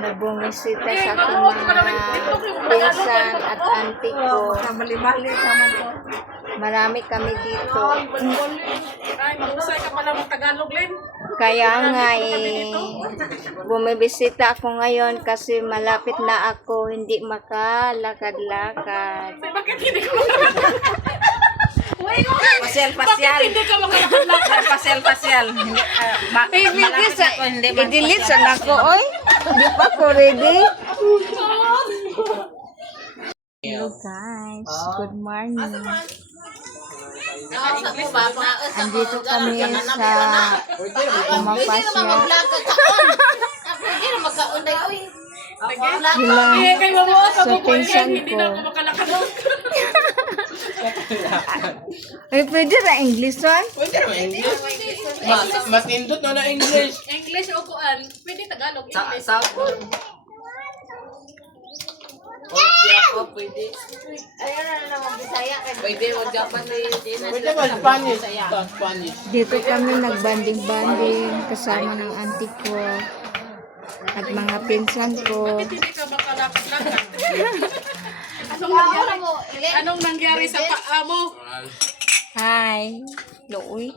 Nagbumisita sa aking mga pinsan at auntie ko. Mali-mali naman po. Marami kami dito. Ay, mahusay ka pala ng Tagalog, Len. Kaya nga bumibisita ako ngayon kasi malapit na ako hindi makalakad-lakad. Bakit hindi ko Pasyal. hindi ka makalakad? Pasyal. I-delete sa nako, oy. Hindi pa ako ready. Hello guys, good morning. Andito kami sa Pumapasya. Hilang sa pinsan Hindi ko. na ako makalakad. Ay, pwede na English one? Pwede naman English. Mas nindot na English. English o kuan. Pwede Tagalog. English. Pwede. Ayun na naman, Bisaya. Pwede, wag ka pa Pwede ba Spanish? Spanish. Dito kami nagbanding-banding kasama ng auntie ko at mga pinsan ko. Hindi ka makalakad. Anong nangyari sa paa mo? Hi. Looy.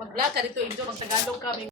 Maglakad dito, Injo. Mag-Tagalog kami.